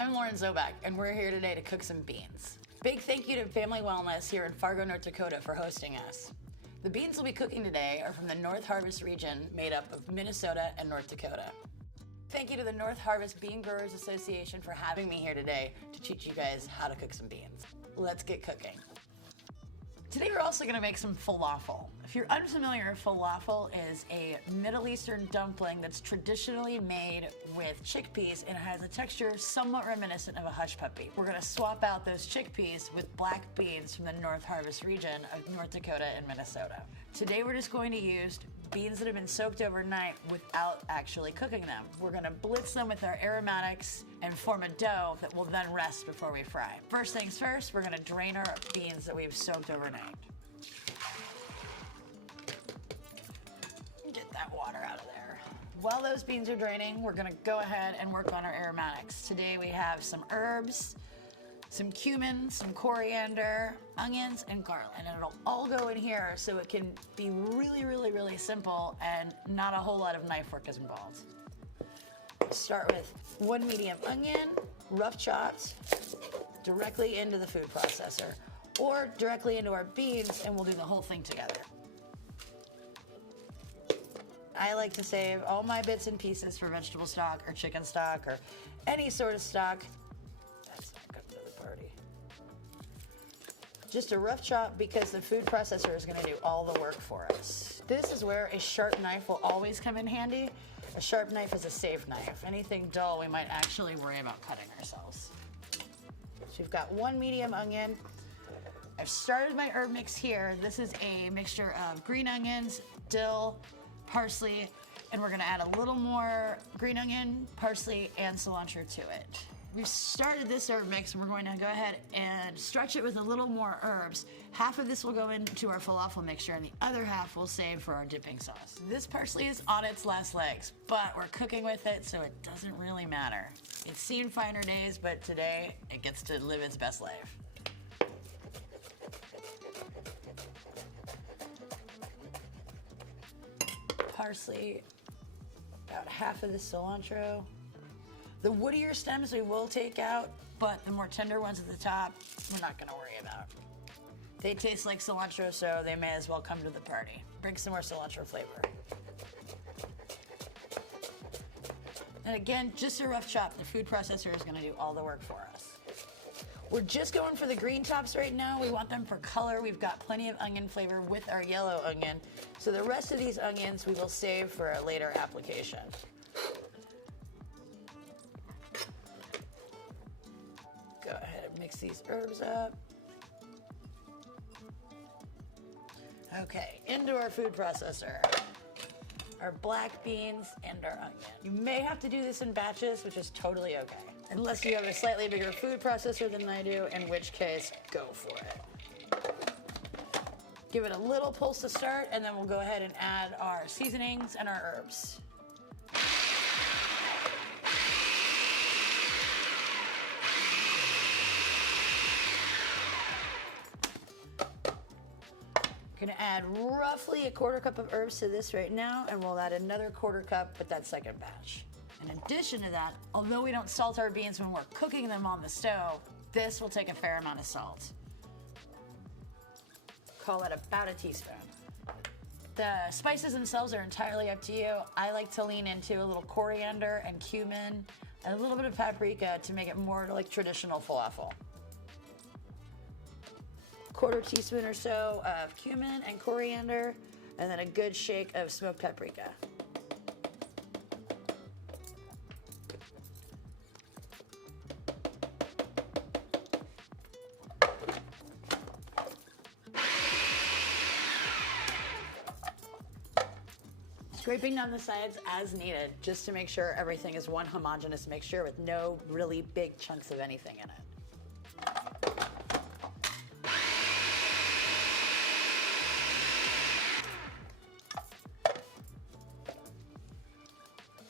I'm Lauren Zobac, and we're here today to cook some beans. Big thank you to Family Wellness here in Fargo, North Dakota for hosting us. The beans we'll be cooking today are from the Northarvest region made up of Minnesota and North Dakota. Thank you to the Northarvest Bean Growers Association for having me here today to teach you guys how to cook some beans. Let's get cooking. Today we're also going to make some falafel. If you're unfamiliar, falafel is a Middle Eastern dumpling that's traditionally made with chickpeas and it has a texture somewhat reminiscent of a hush puppy. We're going to swap out those chickpeas with black beans from the Northarvest region of North Dakota and Minnesota. Today we're just going to use beans that have been soaked overnight without actually cooking them. We're going to blitz them with our aromatics and form a dough that will then rest before we fry. First things first, we're going to drain our beans that we've soaked overnight. Get that water out of there. While those beans are draining, we're going to go ahead and work on our aromatics. Today we have some herbs, some cumin, some coriander, onions, and garlic. And it'll all go in here so it can be really simple and not a whole lot of knife work is involved. Start with 1 medium onion, rough chopped, directly into the food processor, or directly into our beans, and we'll do the whole thing together. I like to save all my bits and pieces for vegetable stock or chicken stock or any sort of stock. That's not good for the party. Just a rough chop because the food processor is going to do all the work for us. This is where a sharp knife will always come in handy. A sharp knife is a safe knife. Anything dull, we might actually worry about cutting ourselves. So we've got 1 medium onion. I've started my herb mix here. This is a mixture of green onions, dill, parsley, and we're going to add a little more green onion, parsley, and cilantro to it. We've started this herb mix and we're going to go ahead and stretch it with a little more herbs. Half of this will go into our falafel mixture and the other half we'll save for our dipping sauce. This parsley is on its last legs, but we're cooking with it so it doesn't really matter. It's seen finer days, but today it gets to live its best life. Parsley, about half of the cilantro. The woodier stems we will take out, but the more tender ones at the top, we're not gonna worry about. They taste like cilantro, so they may as well come to the party. Bring some more cilantro flavor. And again, just a rough chop. The food processor is gonna do all the work for us. We're just going for the green tops right now. We want them for color. We've got plenty of onion flavor with our yellow onion. So the rest of these onions we will save for a later application. Go ahead and mix these herbs up. Okay, into our food processor. Our black beans and our onion. You may have to do this in batches, which is totally okay. Unless you have a slightly bigger food processor than I do, in which case, go for it. Give it a little pulse to start, and then we'll go ahead and add our seasonings and our herbs. Gonna add roughly a 1/4 cup of herbs to this right now, and we'll add another 1/4 cup with that second batch. In addition to that, although we don't salt our beans when we're cooking them on the stove, this will take a fair amount of salt. Call that about a teaspoon. The spices themselves are entirely up to you. I like to lean into a little coriander and cumin and a little bit of paprika to make it more like traditional falafel. 1/4 teaspoon or so of cumin and coriander, and then a good shake of smoked paprika. Scraping down the sides as needed, just to make sure everything is one homogeneous mixture with no really big chunks of anything in it.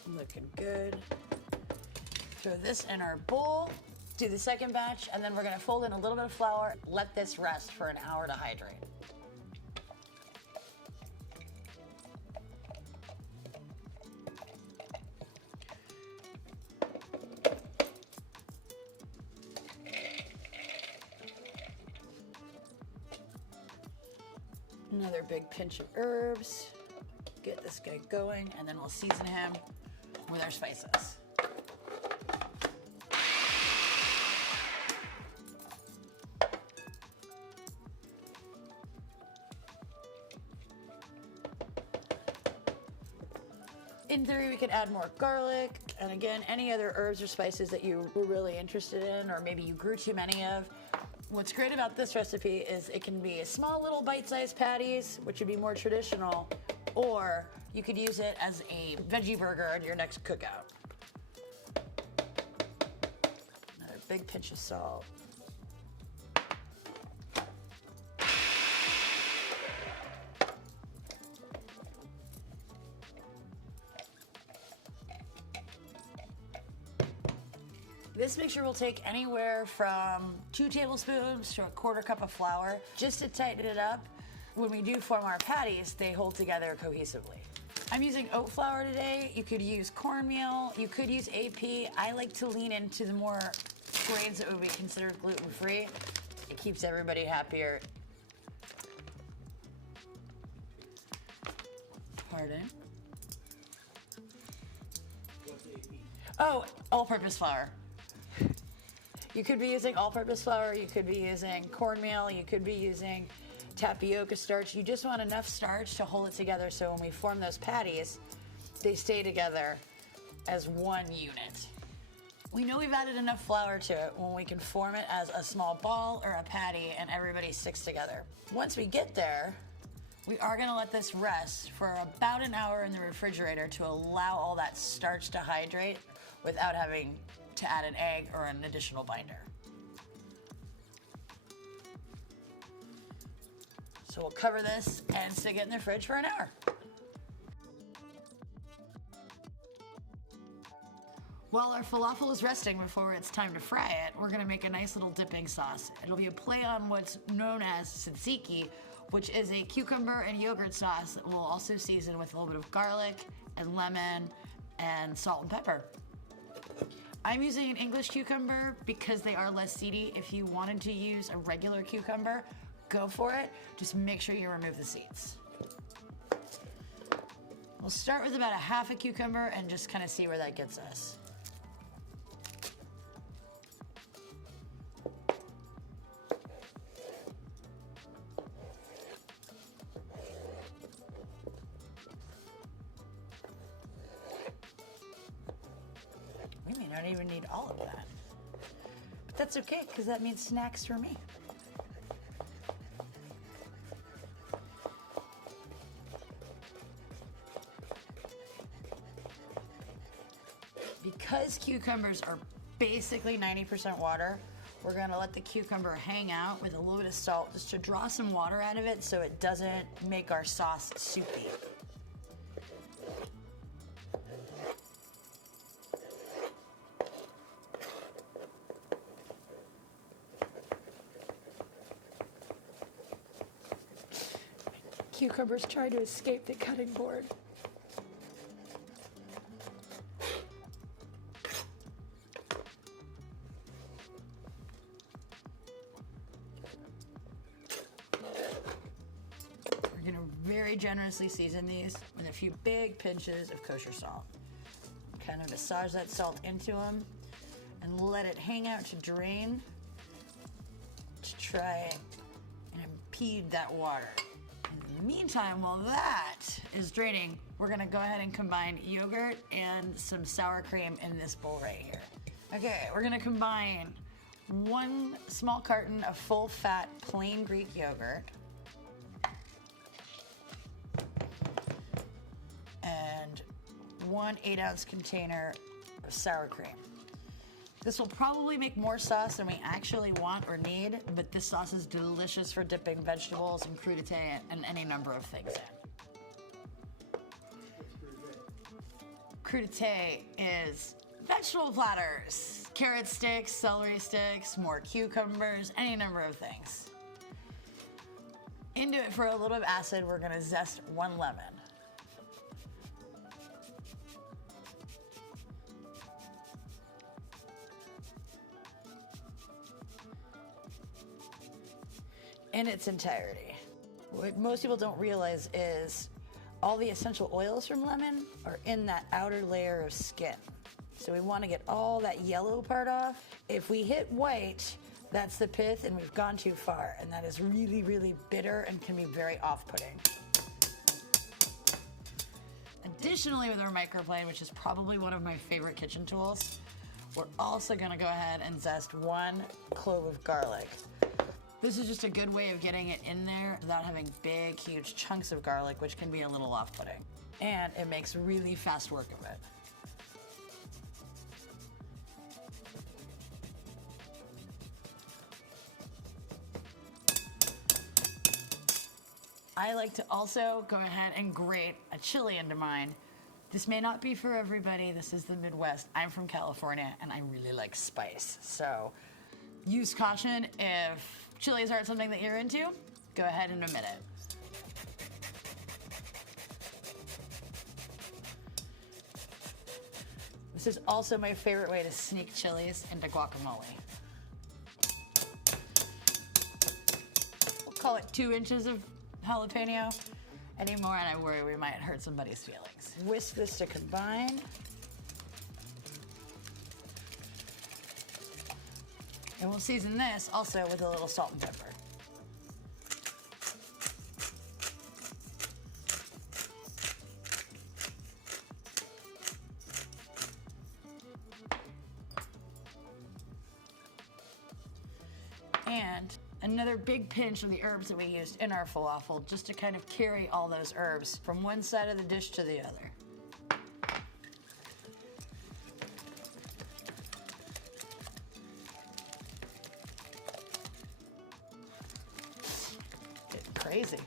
Looking good. Throw this in our bowl, do the second batch, and then we're gonna fold in a little bit of flour, let this rest for an hour to hydrate. Another big pinch of herbs. Get this guy going, and then we'll season him with our spices. In theory, we could add more garlic, and again, any other herbs or spices that you were really interested in, or maybe you grew too many of. What's great about this recipe is it can be small little bite-sized patties, which would be more traditional, or you could use it as a veggie burger in your next cookout. Another big pinch of salt. This mixture will take anywhere from 2 tablespoons to a 1/4 cup of flour, just to tighten it up. When we do form our patties, they hold together cohesively. I'm using oat flour today. You could use cornmeal, you could use AP. I like to lean into the more grains that would be considered gluten-free. It keeps everybody happier. Pardon? Oh, all-purpose flour. You could be using all-purpose flour, you could be using cornmeal, you could be using tapioca starch. You just want enough starch to hold it together so when we form those patties, they stay together as one unit. We know we've added enough flour to it when we can form it as a small ball or a patty and everybody sticks together. Once we get there, we are gonna let this rest for about an hour in the refrigerator to allow all that starch to hydrate without having to add an egg or an additional binder. So we'll cover this and stick it in the fridge for an hour. While our falafel is resting before it's time to fry it, we're gonna make a nice little dipping sauce. It'll be a play on what's known as tzatziki, which is a cucumber and yogurt sauce that we'll also season with a little bit of garlic and lemon and salt and pepper. I'm using an English cucumber because they are less seedy. If you wanted to use a regular cucumber, go for it. Just make sure you remove the seeds. We'll start with about a half a cucumber and just kind of see where that gets us. We may not even need all of that. But that's okay, because that means snacks for me. Because cucumbers are basically 90% water, we're gonna let the cucumber hang out with a little bit of salt just to draw some water out of it so it doesn't make our sauce soupy. Cucumbers try to escape the cutting board. We're gonna very generously season these with a few big pinches of kosher salt. Kind of massage that salt into them and let it hang out to drain to try and impede that water. In the meantime, while that is draining, we're gonna go ahead and combine yogurt and some sour cream in this bowl right here. Okay, we're gonna combine 1 small carton of full-fat plain Greek yogurt and 1 8-ounce container of sour cream. This will probably make more sauce than we actually want or need, but this sauce is delicious for dipping vegetables and crudité and any number of things in. Crudité is vegetable platters, carrot sticks, celery sticks, more cucumbers, any number of things. Into it for a little bit of acid, we're gonna zest 1 lemon. In its entirety. What most people don't realize is all the essential oils from lemon are in that outer layer of skin. So we want to get all that yellow part off. If we hit white, that's the pith and we've gone too far. And that is really, really bitter and can be very off-putting. Additionally, with our microplane, which is probably one of my favorite kitchen tools, we're also gonna go ahead and zest 1 clove of garlic. This is just a good way of getting it in there without having big, huge chunks of garlic, which can be a little off-putting. And it makes really fast work of it. I like to also go ahead and grate a chili into mine. This may not be for everybody. This is the Midwest. I'm from California and I really like spice. So use caution if chilies aren't something that you're into. Go ahead and omit it. This is also my favorite way to sneak chilies into guacamole. We'll call it 2 inches of jalapeno. Any more and I worry we might hurt somebody's feelings. Whisk this to combine. And we'll season this also with a little salt and pepper. And another big pinch of the herbs that we used in our falafel, just to kind of carry all those herbs from one side of the dish to the other. It's crazy.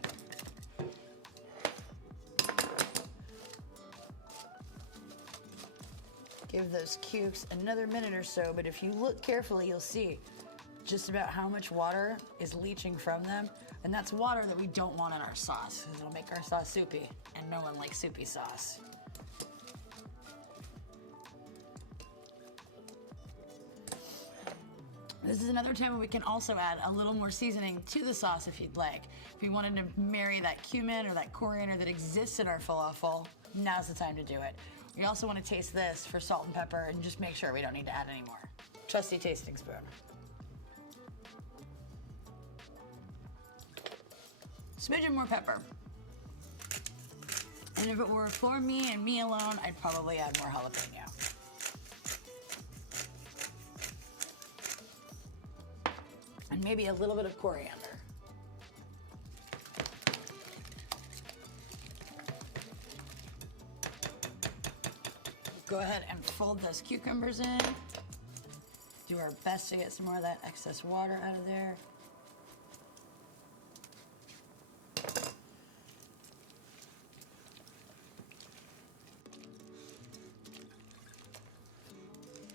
Give those cubes another minute or so, but if you look carefully, you'll see just about how much water is leaching from them. And that's water that we don't want in our sauce, because it'll make our sauce soupy, and no one likes soupy sauce. This is another time when we can also add a little more seasoning to the sauce if you'd like. If you wanted to marry that cumin or that coriander that exists in our falafel, now's the time to do it. We also want to taste this for salt and pepper and just make sure we don't need to add any more. Trusty tasting spoon. Smidgen more pepper. And if it were for me and me alone, I'd probably add more jalapeno. And maybe a little bit of coriander. Go ahead and fold those cucumbers in. Do our best to get some more of that excess water out of there.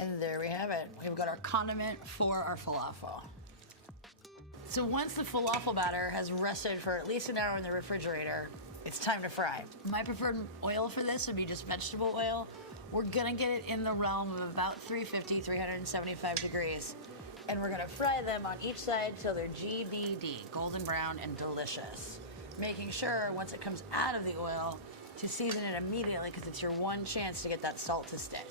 And there we have it. We've got our condiment for our falafel. So once the falafel batter has rested for at least an hour in the refrigerator, it's time to fry. My preferred oil for this would be just vegetable oil. We're gonna get it in the realm of about 350, 375 degrees. And we're gonna fry them on each side till they're GDD, golden brown and delicious. Making sure once it comes out of the oil to season it immediately, because it's your one chance to get that salt to stick.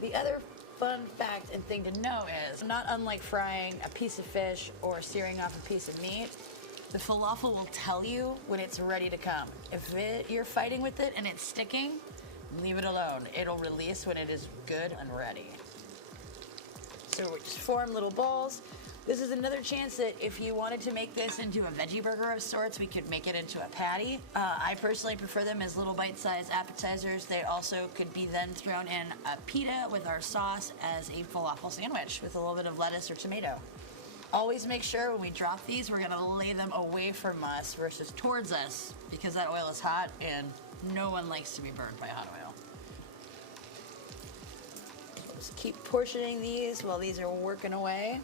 The other fun fact and thing to know is, not unlike frying a piece of fish or searing off a piece of meat, the falafel will tell you when it's ready to come. If you're fighting with it and it's sticking, leave it alone. It'll release when it is good and ready. So we just form little balls. This is another chance that if you wanted to make this into a veggie burger of sorts, we could make it into a patty. I personally prefer them as little bite-sized appetizers. They also could be then thrown in a pita with our sauce as a falafel sandwich with a little bit of lettuce or tomato. Always make sure when we drop these, we're gonna lay them away from us versus towards us, because that oil is hot and no one likes to be burned by hot oil. Just keep portioning these while these are working away.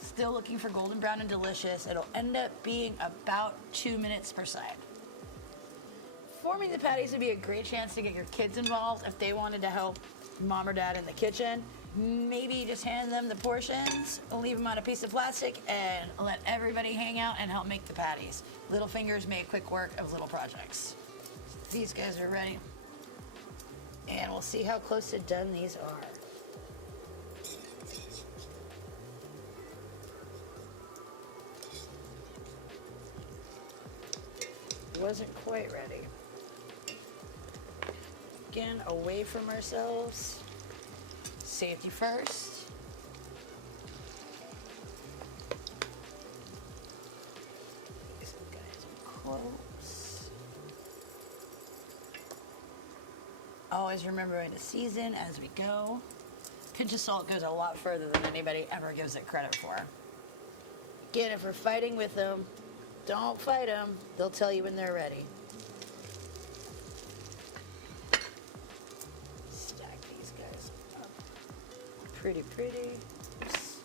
Still looking for golden brown and delicious. It'll end up being about 2 minutes per side. Forming the patties would be a great chance to get your kids involved if they wanted to help mom or dad in the kitchen. Maybe just hand them the portions, leave them on a piece of plastic, and let everybody hang out and help make the patties. Little fingers make quick work of little projects. These guys are ready. And we'll see how close to done these are. Wasn't quite ready. Again, away from ourselves. Safety first. These guys are close. Always remembering to season as we go. Pinch of salt goes a lot further than anybody ever gives it credit for. Again, if we're fighting with them, don't fight them. They'll tell you when they're ready. Stack these guys up. Pretty. Oops.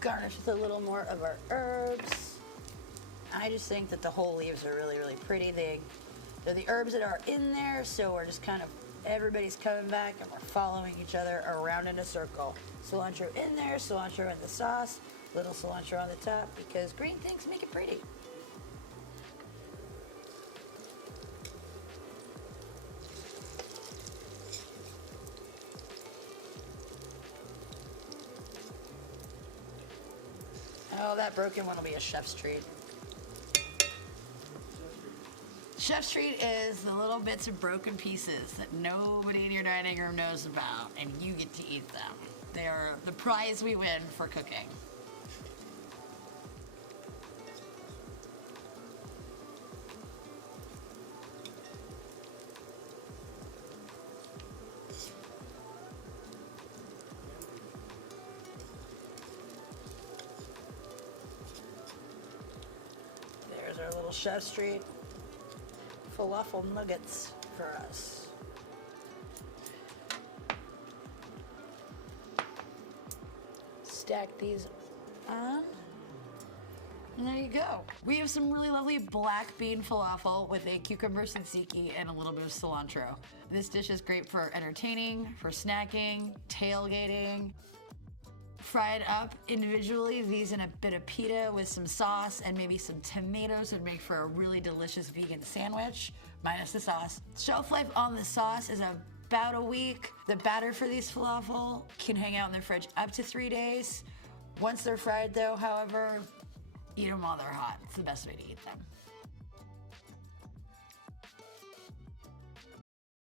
Garnish with a little more of our herbs. I just think that the whole leaves are really, really pretty. They're the herbs that are in there, so we're just kind of, everybody's coming back and we're following each other around in a circle. Cilantro in there, cilantro in the sauce, little cilantro on the top, because green things make it pretty. Oh, that broken one will be a chef's treat. Chef's treat is the little bits of broken pieces that nobody in your dining room knows about, and you get to eat them. They are the prize we win for cooking. There's our little chef's treat. Falafel nuggets for us. Stack these on. And there you go. We have some really lovely black bean falafel with a cucumber tzatziki and a little bit of cilantro. This dish is great for entertaining, for snacking, tailgating. Fried up individually, these in a bit of pita with some sauce and maybe some tomatoes would make for a really delicious vegan sandwich, minus the sauce. Shelf life on the sauce is about a week. The batter for these falafel can hang out in the fridge up to 3 days. Once they're fried though, however, eat them while they're hot. It's the best way to eat them.